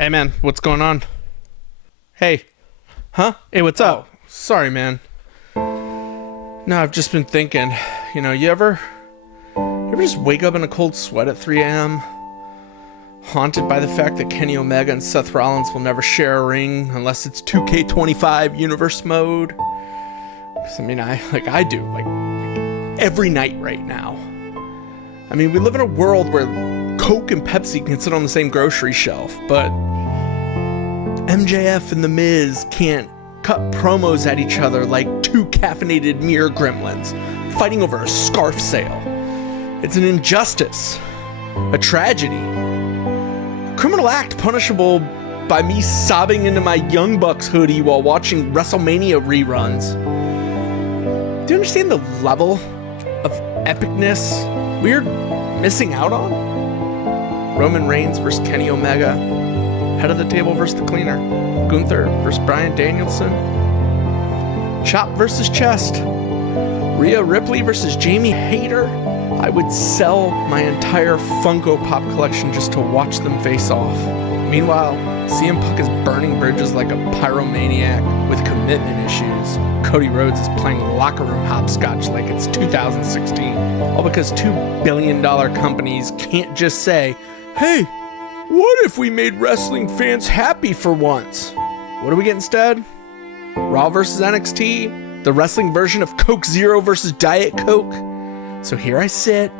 Hey, man, what's going on? Hey. Huh? Hey, what's up? Sorry, man. No, I've just been thinking, you ever just wake up in a cold sweat at 3 a.m., haunted by the fact that Kenny Omega and Seth Rollins will never share a ring unless it's 2K25 universe mode? 'Cause, I do, every night right now. We live in a world where Coke and Pepsi can sit on the same grocery shelf, but MJF and The Miz can't cut promos at each other like two caffeinated mirror gremlins fighting over a scarf sale. It's an injustice, a tragedy, a criminal act punishable by me sobbing into my Young Bucks hoodie while watching WrestleMania reruns. Do you understand the level of epicness we're missing out on? Roman Reigns versus Kenny Omega, head of the table versus the cleaner, Gunther versus Bryan Danielson, Chop versus Chest, Rhea Ripley versus Jamie Hayter. I would sell my entire Funko Pop collection just to watch them face off. Meanwhile, CM Punk is burning bridges like a pyromaniac with commitment issues. Cody Rhodes is playing locker room hopscotch like it's 2016. All because $2 billion companies can't just say, hey, what if we made wrestling fans happy for once? What do we get instead? Raw versus NXT, the wrestling version of Coke Zero versus Diet Coke. So here I sit,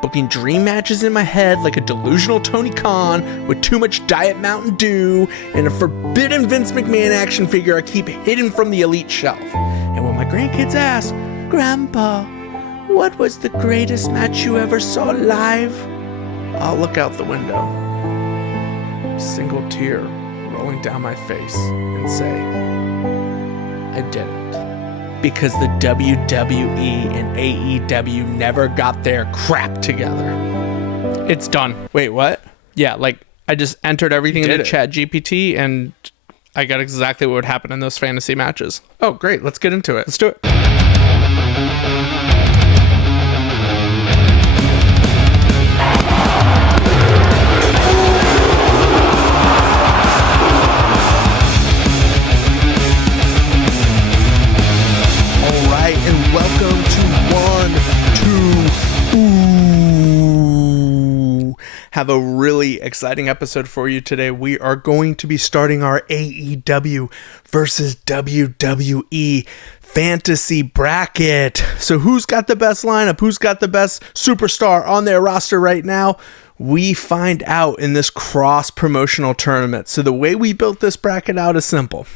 booking dream matches in my head like a delusional Tony Khan with too much Diet Mountain Dew and a forbidden Vince McMahon action figure I keep hidden from the elite shelf. And when my grandkids ask, Grandpa, what was the greatest match you ever saw live? I'll look out the window, a single tear rolling down my face, and say, I didn't. Because the WWE and AEW never got their crap together. It's done. Wait, what? Yeah, I just entered everything into ChatGPT and I got exactly what would happen in those fantasy matches. Oh, great. Let's get into it. Let's do it. Welcome to Have a really exciting episode for you today. We are going to be starting our AEW versus WWE fantasy bracket. So who's got the best lineup? Who's got the best superstar on their roster right now? We find out in this cross-promotional tournament. So the way we built this bracket out is simple.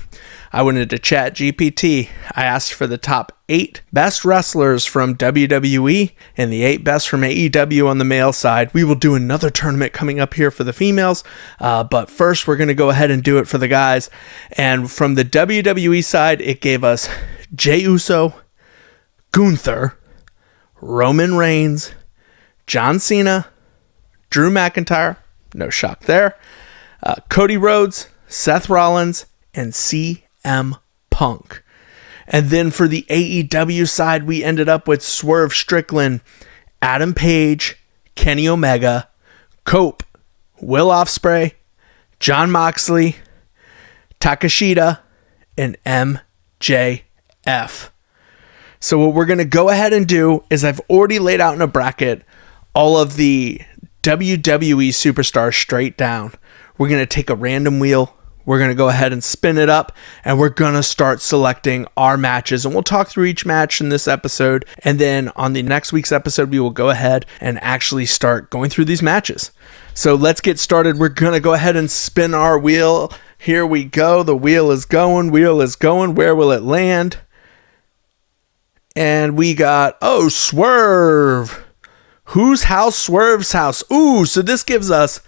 I went into ChatGPT. I asked for the top 8 best wrestlers from WWE and the 8 best from AEW on the male side. We will do another tournament coming up here for the females, but first we're going to go ahead and do it for the guys. And from the WWE side, it gave us Jey Uso, Gunther, Roman Reigns, John Cena, Drew McIntyre, no shock there, Cody Rhodes, Seth Rollins, and CM Punk. And then for the AEW side, we ended up with Swerve Strickland, Adam Page, Kenny Omega, Cope, Will Ospreay, Jon Moxley, Takeshita, and MJF. So what we're going to go ahead and do is I've already laid out in a bracket all of the WWE superstars straight down. We're going to take a random wheel. We're going to go ahead and spin it up, and we're going to start selecting our matches, and we'll talk through each match in this episode, and then on the next week's episode, we will go ahead and actually start going through these matches. So let's get started. We're going to go ahead and spin our wheel. Here we go. The wheel is going. Where will it land? And we got, Swerve. Whose house? Swerve's house. Ooh, so this gives us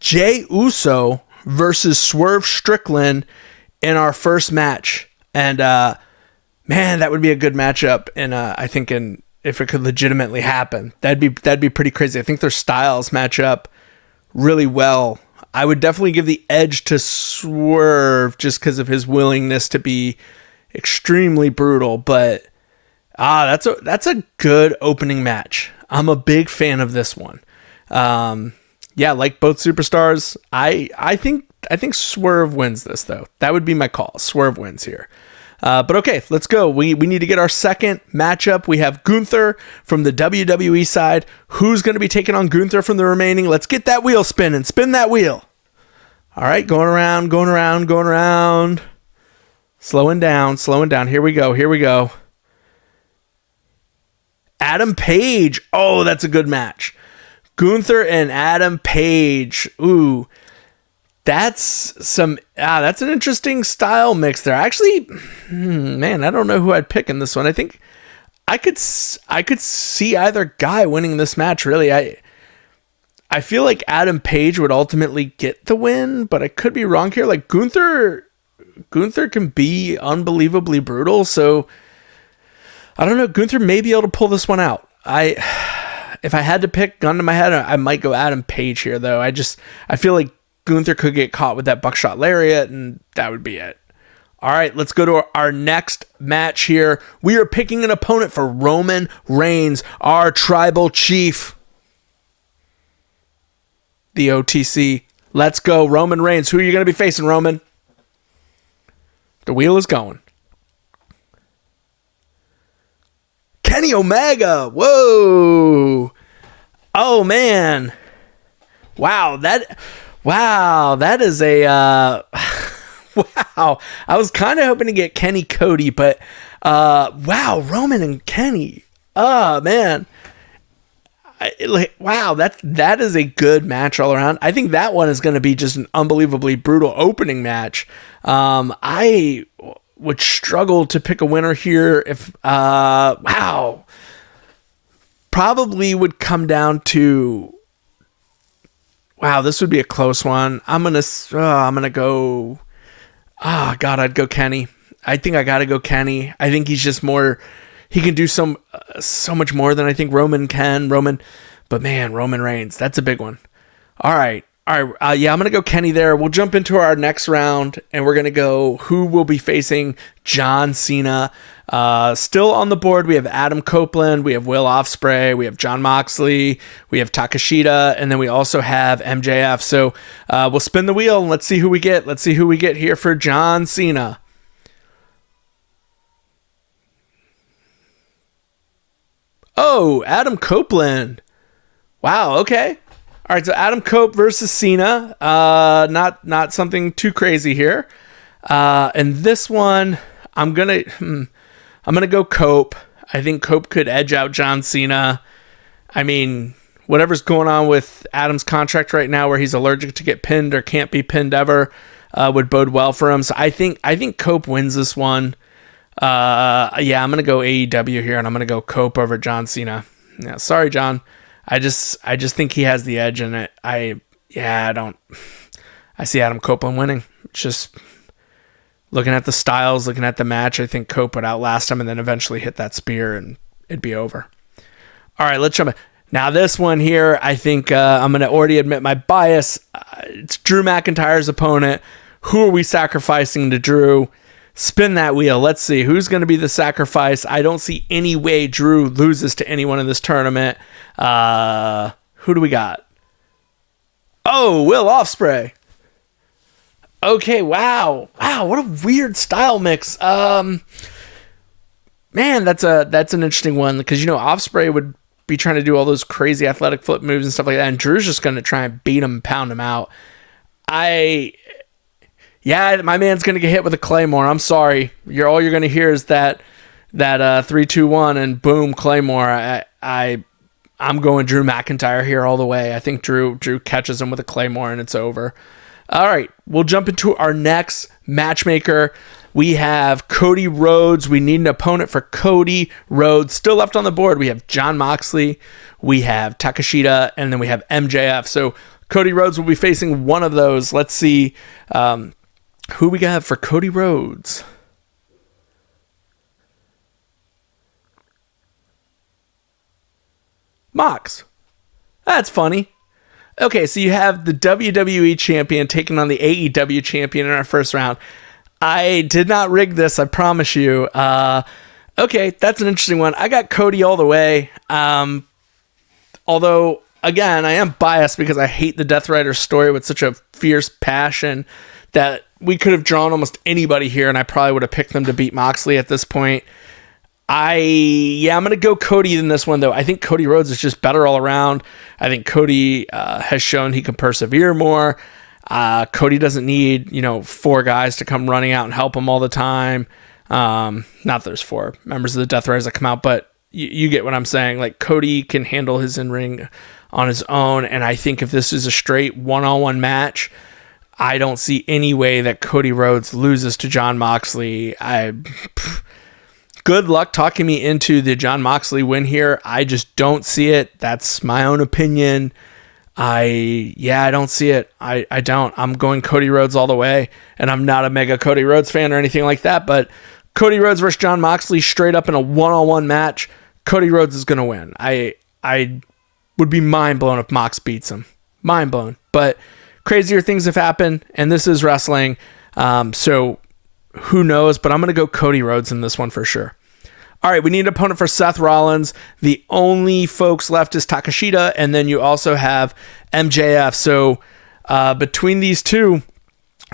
Jey Uso versus Swerve Strickland in our first match. And man, that would be a good matchup. And I think if it could legitimately happen, that'd be pretty crazy. I think their styles match up really well. I would definitely give the edge to Swerve just because of his willingness to be extremely brutal. But that's a good opening match. I'm a big fan of this one. Yeah, like both superstars, I think think Swerve wins this, though. That would be my call. Swerve wins here. But okay, let's go. We need to get our second matchup. We have Gunther from the WWE side. Who's going to be taking on Gunther from the remaining? Let's get that wheel spinning. Spin that wheel. All right, going around. Slowing down. Here we go. Adam Page. Oh, that's a good match. Gunther and Adam Page. Ooh. That's an interesting style mix there. Actually, man, I don't know who I'd pick in this one. I think I could see either guy winning this match, really. I feel like Adam Page would ultimately get the win, but I could be wrong here. Like Gunther can be unbelievably brutal, so I don't know. Gunther may be able to pull this one out. If I had to pick, gun to my head, I might go Adam Page here, though. I feel like Gunther could get caught with that buckshot lariat, and that would be it. All right, let's go to our next match here. We are picking an opponent for Roman Reigns, our tribal chief. The OTC. Let's go, Roman Reigns. Who are you going to be facing, Roman? The wheel is going. Kenny Omega. Whoa. Oh, man. Wow, that is a wow. I was kind of hoping to get Kenny Cody, but wow, Roman and Kenny. Oh man. Wow, that is a good match all around. I think that one is going to be just an unbelievably brutal opening match. I would struggle to pick a winner here if wow. Probably would come down to wow, this would be a close one. I'm gonna go. God, I'd go Kenny. I think I gotta go Kenny. I think he's just more. He can do so much more than I think Roman can. But man, Roman Reigns, that's a big one. All right. Yeah, I'm gonna go Kenny there. We'll jump into our next round, and we're gonna go who will be facing John Cena. Still on the board, we have Adam Copeland, we have Will Ospreay, we have Jon Moxley, we have Takeshita, and then we also have MJF. So we'll spin the wheel and let's see who we get. Let's see who we get here for John Cena. Oh, Adam Copeland. Wow, okay. All right, so Adam Cope versus Cena. Not something too crazy here. And this one, I'm gonna go Cope. I think Cope could edge out John Cena. I mean, whatever's going on with Adam's contract right now, where he's allergic to get pinned or can't be pinned ever, would bode well for him. So I think Cope wins this one. Yeah, I'm gonna go AEW here, and I'm gonna go Cope over John Cena. Yeah, sorry, John. I just think he has the edge in it. I see Adam Copeland winning. Just looking at the styles, looking at the match, I think Cope would outlast him and then eventually hit that spear and it'd be over. All right, let's jump in. Now this one here, I think I'm going to already admit my bias. It's Drew McIntyre's opponent. Who are we sacrificing to Drew? Spin that wheel. Let's see. Who's going to be the sacrifice? I don't see any way Drew loses to anyone in this tournament. Who do we got? Oh, Will Ospreay. Okay, wow, what a weird style mix. Man, that's an interesting one because Ospreay would be trying to do all those crazy athletic flip moves and stuff like that, and Drew's just going to try and beat him, pound him out. My man's going to get hit with a Claymore. I'm sorry, all you're going to hear is that 3-2-1 and boom, Claymore. I'm going Drew McIntyre here all the way. I think Drew catches him with a Claymore and it's over. All right, we'll jump into our next matchmaker. We have Cody Rhodes. We need an opponent for Cody Rhodes. Still left on the board, we have Jon Moxley, we have Takeshita, and then we have MJF. So Cody Rhodes will be facing one of those. Let's see who we got for Cody Rhodes. Mox. That's funny. Okay, so you have the WWE champion taking on the AEW champion in our first round. I did not rig this, I promise you. Okay, that's an interesting one. I got Cody all the way. Although again, I am biased because I hate the Death Rider story with such a fierce passion that we could have drawn almost anybody here, and I probably would have picked them to beat Moxley at this point. I'm going to go Cody in this one, though. I think Cody Rhodes is just better all around. I think Cody has shown he can persevere more. Cody doesn't need, 4 guys to come running out and help him all the time. Not that there's 4 members of the Death Riders that come out, but you get what I'm saying. Like, Cody can handle his in-ring on his own, and I think if this is a straight one-on-one match, I don't see any way that Cody Rhodes loses to Jon Moxley. Good luck talking me into the Jon Moxley win here. I just don't see it. That's my own opinion. I don't see it. I don't. I'm going Cody Rhodes all the way, and I'm not a mega Cody Rhodes fan or anything like that, but Cody Rhodes versus Jon Moxley straight up in a one-on-one match, Cody Rhodes is going to win. I would be mind blown if Mox beats him. Mind blown. But crazier things have happened, and this is wrestling. So who knows, but I'm going to go Cody Rhodes in this one for sure. All right, we need an opponent for Seth Rollins. The only folks left is Takeshita, and then you also have MJF. So between these two,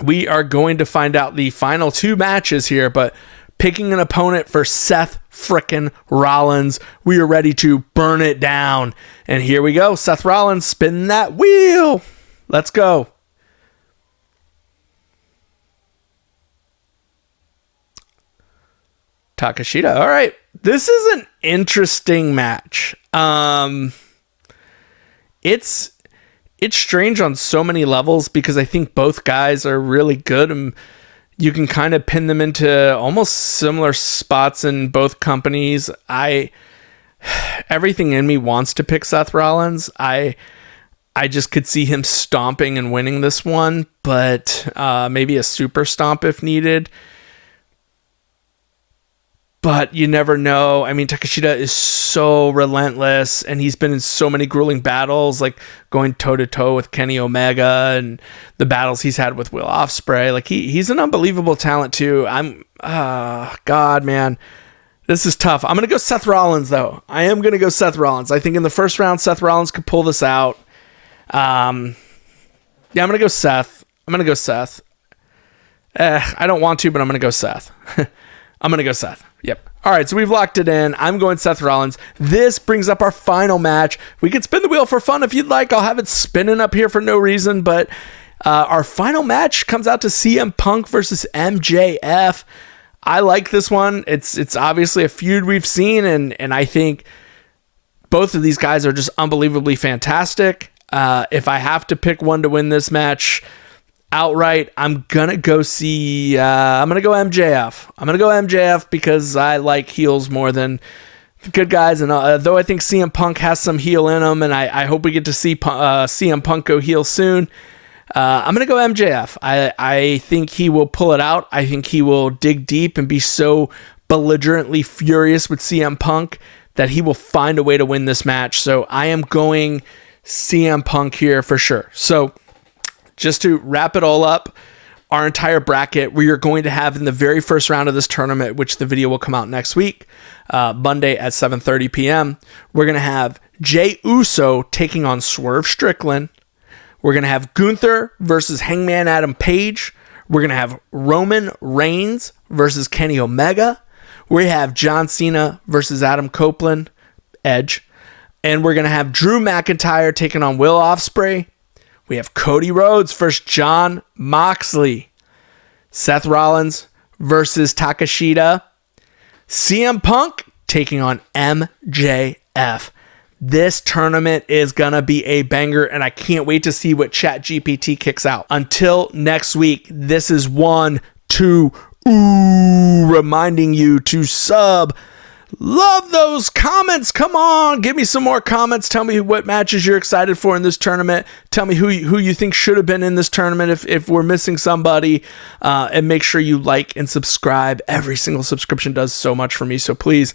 we are going to find out the final 2 matches here, but picking an opponent for Seth frickin' Rollins, we are ready to burn it down. And here we go. Seth Rollins, spin that wheel. Let's go. Takeshita. All right. This is an interesting match. It's strange on so many levels because I think both guys are really good, and you can kind of pin them into almost similar spots in both companies. Everything in me wants to pick Seth Rollins. I just could see him stomping and winning this one, but maybe a super stomp if needed. But you never know. I mean, Takeshita is so relentless, and he's been in so many grueling battles, like going toe-to-toe with Kenny Omega and the battles he's had with Will Ospreay. Like, he's an unbelievable talent, too. God, man. This is tough. I'm going to go Seth Rollins, though. I am going to go Seth Rollins. I think in the first round, Seth Rollins could pull this out. I'm going to go Seth. I don't want to, but I'm going to go Seth. I'm going to go Seth. Yep. All right, so we've locked it in. I'm going Seth Rollins. This brings up our final match. We can spin the wheel for fun if you'd like. I'll have it spinning up here for no reason, but our final match comes out to CM Punk versus MJF. I like this one. It's obviously a feud we've seen, and I think both of these guys are just unbelievably fantastic. If I have to pick one to win this match outright, I'm going to go MJF. I'm going to go MJF because I like heels more than good guys. And though I think CM Punk has some heel in him, and I hope we get to see CM Punk go heel soon, I'm going to go MJF. I think he will pull it out. I think he will dig deep and be so belligerently furious with CM Punk that he will find a way to win this match. So I am going CM Punk here for sure. So just to wrap it all up, our entire bracket, we are going to have in the very first round of this tournament, which the video will come out next week, Monday at 7:30 p.m., we're going to have Jey Uso taking on Swerve Strickland. We're going to have Gunther versus Hangman Adam Page. We're going to have Roman Reigns versus Kenny Omega. We have John Cena versus Adam Copeland, Edge. And we're going to have Drew McIntyre taking on Will Ospreay. We have Cody Rhodes versus Jon Moxley. Seth Rollins versus Takeshita. CM Punk taking on MJF. This tournament is going to be a banger, and I can't wait to see what ChatGPT kicks out. Until next week, this is 1, 2, reminding you to sub. Love those comments. Come on, give me some more comments. Tell me what matches you're excited for in this tournament. Tell me who you think should have been in this tournament if we're missing somebody. And make sure you like and subscribe. Every single subscription does so much for me. So please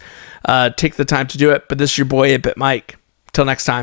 take the time to do it. But this is your boy, 8-Bit Mike. Till next time.